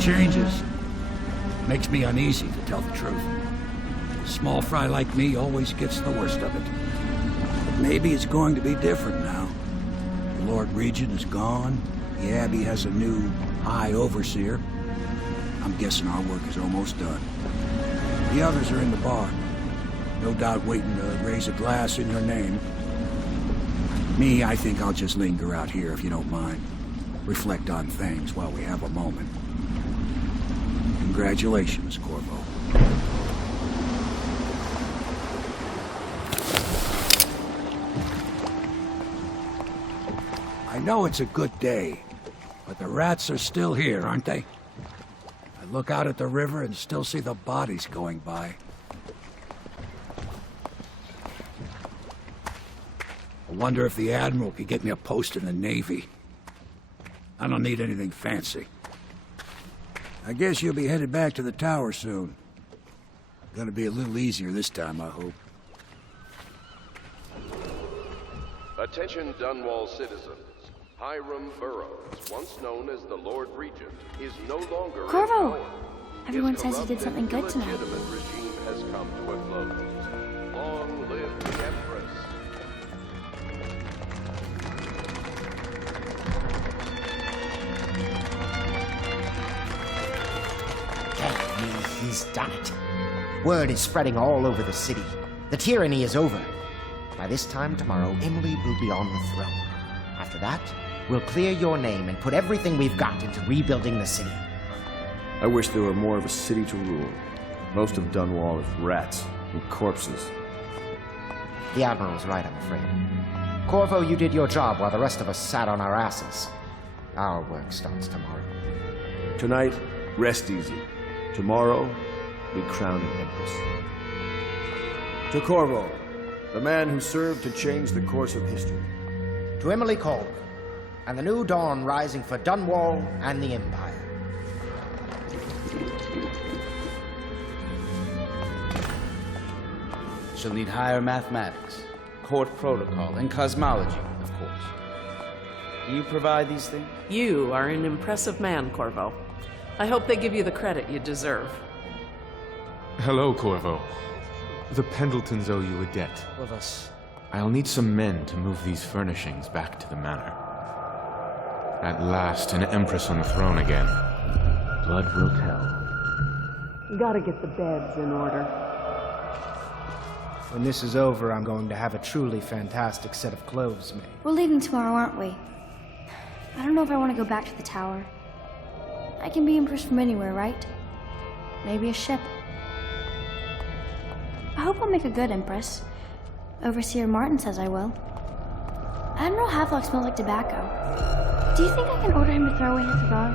Changes. Makes me uneasy, to tell the truth. A small fry like me always gets the worst of it. But maybe it's going to be different now. The Lord Regent is gone. The Abbey has a new High Overseer. I'm guessing our work is almost done. The others are in the bar. No doubt waiting to raise a glass in your name. Me, I think I'll just linger out here if you don't mind. Reflect on things while we have a moment. Congratulations, Corvo. I know it's a good day, but the rats are still here, aren't they? I look out at the river and still see the bodies going by. I wonder if the Admiral could get me a post in the Navy. I don't need anything fancy. I guess you'll be headed back to the tower soon. Gonna be a little easier this time, I hope. Attention Dunwall citizens. Hiram Burroughs, once known as the Lord Regent, is no longer in Corvo! power. Everyone His says you did something good tonight. illegitimate regime has come to a close. Long live the Empress. Damn me, he's done it. Word is spreading all over the city. The tyranny is over. By this time tomorrow, Emily will be on the throne. After that, we'll clear your name and put everything we've got into rebuilding the city. I wish there were more of a city to rule. Most of Dunwall is rats and corpses. The Admiral's right, I'm afraid. Corvo, you did your job while the rest of us sat on our asses. Our work starts tomorrow. Tonight, rest easy. Tomorrow, we crown an empress. To Corvo, the man who served to change the course of history. To Emily Colm, and the new dawn rising for Dunwall and the Empire. She'll need higher mathematics, court protocol, and cosmology, of course. Do you provide these things? You are an impressive man, Corvo. I hope they give you the credit you deserve. Hello, Corvo. The Pendletons owe you a debt. Of us. I'll need some men to move these furnishings back to the manor. At last, an empress on the throne again. Blood will tell. You gotta get the beds in order. When this is over, I'm going to have a truly fantastic set of clothes made. We're leaving tomorrow, aren't we? I don't know if I want to go back to the tower. I can be Empress from anywhere, right? Maybe a ship. I hope I'll make a good Empress. Overseer Martin says I will. Admiral Havelock smells like tobacco. Do you think I can order him to throw away his cigar?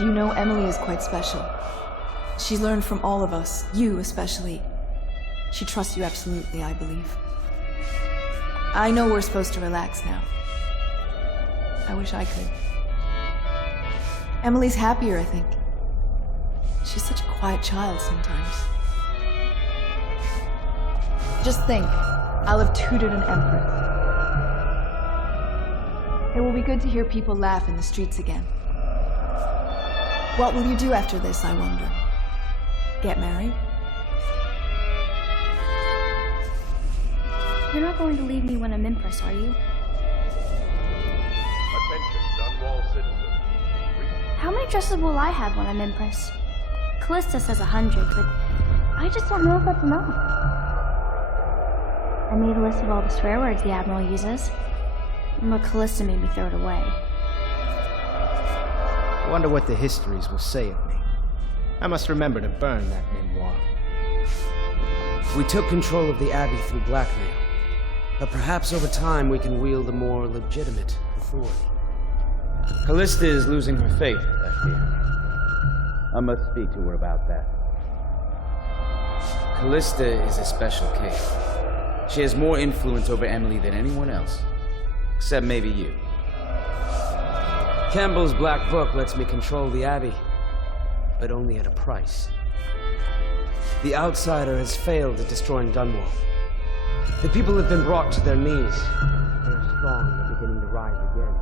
You know, Emily is quite special. She's learned from all of us, you especially. She trusts you absolutely, I believe. I know we're supposed to relax now. I wish I could. Emily's happier, I think. She's such a quiet child sometimes. Just think, I'll have tutored an empress. It will be good to hear people laugh in the streets again. What will you do after this, I wonder? Get married? You're not going to leave me when I'm Empress, are you? Attention, Dunwall citizens. How many dresses will I have when I'm Empress? Callista says 100, but I just don't know if that's enough. I made a list of all the swear words the Admiral uses, but Callista made me throw it away. I wonder what the histories will say of me. I must remember to burn that memoir. We took control of the Abbey through blackmail, but perhaps over time we can wield a more legitimate authority. Callista is losing her faith, I fear. I must speak to her about that. Callista is a special case. She has more influence over Emily than anyone else, except maybe you. Campbell's Black Book lets me control the Abbey, but only at a price. The outsider has failed at destroying Dunwall. The people have been brought to their knees. They're strong and beginning to rise again.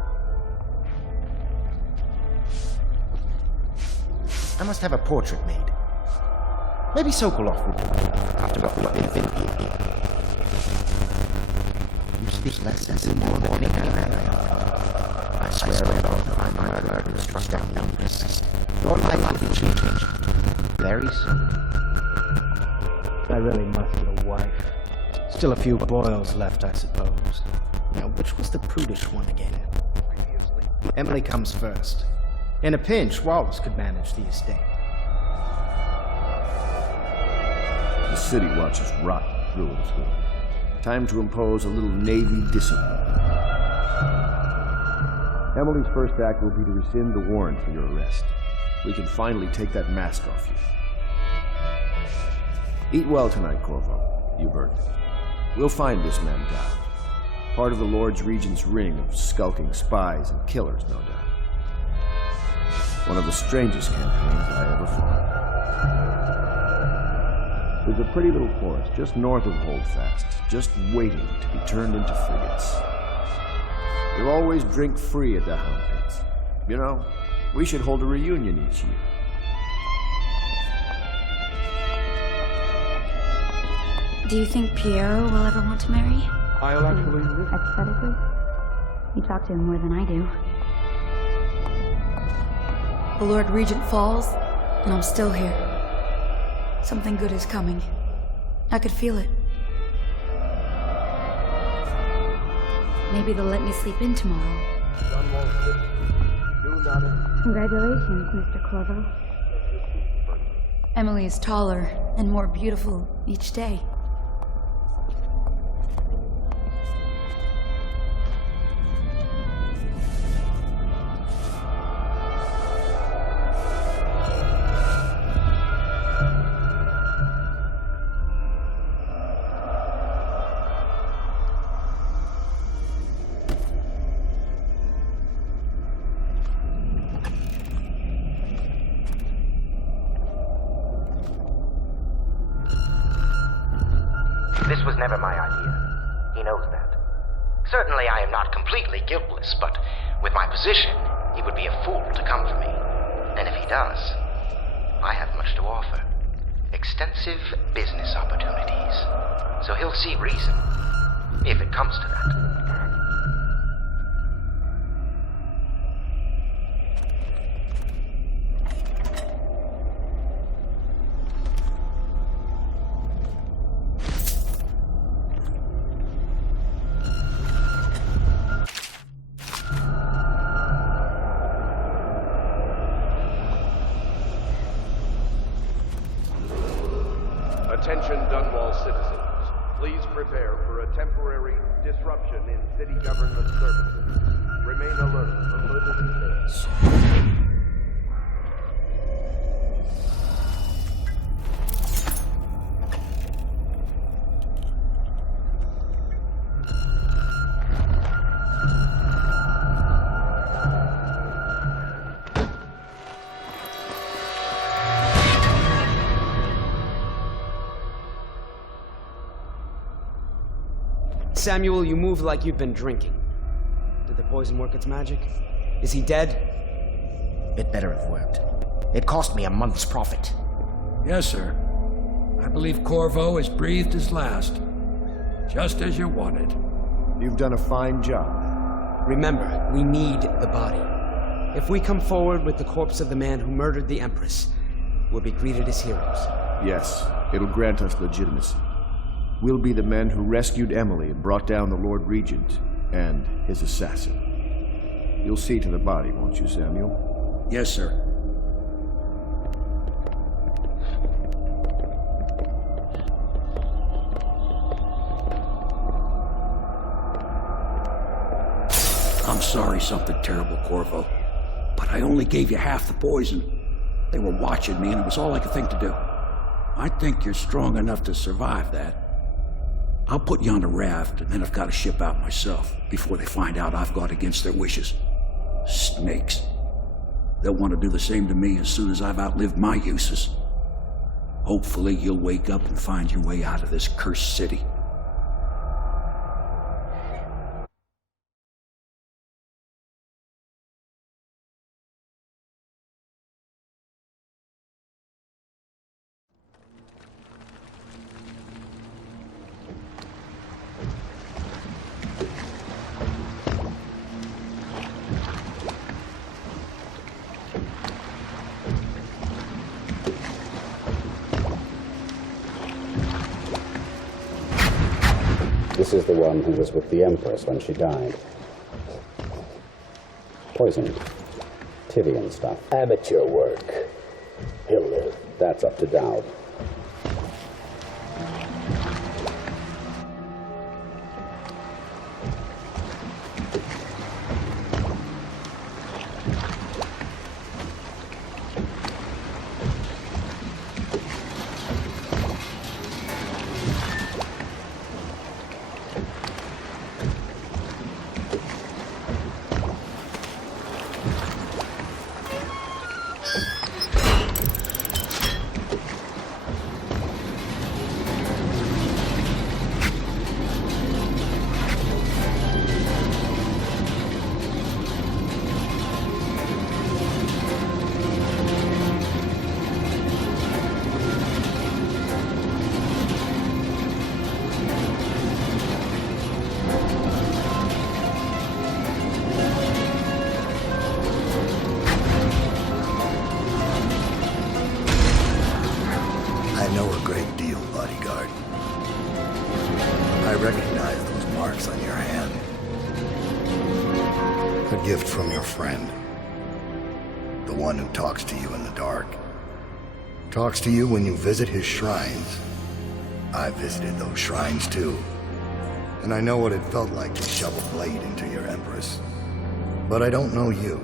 I must have a portrait made. Maybe Sokolov would after all they've been here. You speak less and more than me. I swear if I murder struck down the Empress, your life will be changed very soon. I really must get a wife. Still a few boils left, I suppose. Now, which was the prudish one again? Emily comes first. In a pinch, Wallace could manage the estate. The city watches rot through and through. Time to impose a little Navy discipline. Emily's first act will be to rescind the warrant for your arrest. We can finally take that mask off you. Eat well tonight, Corvo. You've earned it. We'll find this man Dowd. Part of the Lord's Regent's ring of skulking spies and killers, no doubt. One of the strangest campaigns I ever fought. There's a pretty little forest just north of Holdfast, just waiting to be turned into frigates. You'll always drink free at the Hound Pits. You know, we should hold a reunion each year. Do you think Piero will ever want to marry? I'll actually live. Hypothetically? You talk to him more than I do. The Lord Regent falls, and I'm still here. Something good is coming. I could feel it. Maybe they'll let me sleep in tomorrow. Congratulations, Mr. Corvo. Emily is taller and more beautiful each day. This was never my idea. He knows that. Certainly I am not completely guiltless, but with my position, he would be a fool to come for me. And if he does, I have much to offer. Extensive business opportunities. So he'll see reason, if it comes to that. Attention Dunwall citizens. Please prepare for a temporary disruption in city government services. Remain alert for further details. Samuel, you move like you've been drinking. Did the poison work its magic? Is he dead? It better have worked. It cost me a month's profit. Yes, sir. I believe Corvo has breathed his last. Just as you wanted. You've done a fine job. Remember, we need the body. If we come forward with the corpse of the man who murdered the Empress, we'll be greeted as heroes. Yes, it'll grant us legitimacy. We'll be the men who rescued Emily and brought down the Lord Regent and his assassin. You'll see to the body, won't you, Samuel? Yes, sir. I'm sorry something terrible, Corvo, but I only gave you half the poison. They were watching me, and it was all I could think to do. I think you're strong enough to survive that. I'll put you on a raft, and then I've got to ship out myself before they find out I've gone against their wishes. Snakes. They'll want to do the same to me as soon as I've outlived my uses. Hopefully you'll wake up and find your way out of this cursed city. This is the one who was with the Empress when she died. Poisoned. Tivian stuff. Amateur work. He'll live. That's up to dowd. Talks to you when you visit his shrines. I visited those shrines too. And I know what it felt like to shove a blade into your Empress. But I don't know you.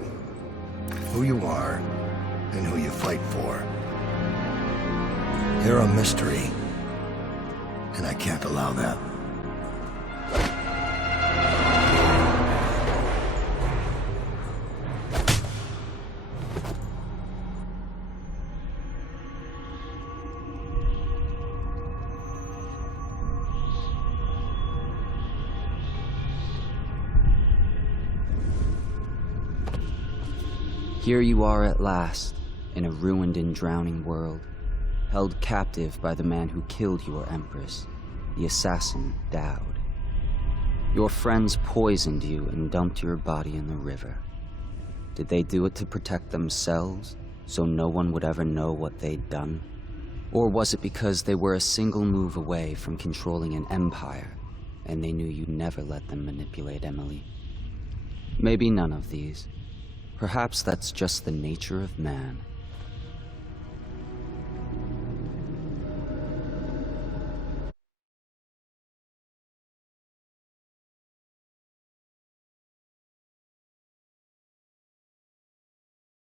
Who you are, and who you fight for. You're a mystery. And I can't allow that. Here you are at last, in a ruined and drowning world, held captive by the man who killed your Empress, the assassin, dowd. Your friends poisoned you and dumped your body in the river. Did they do it to protect themselves, so no one would ever know what they'd done? Or was it because they were a single move away from controlling an empire, and they knew you'd never let them manipulate Emily? Maybe none of these. Perhaps that's just the nature of man.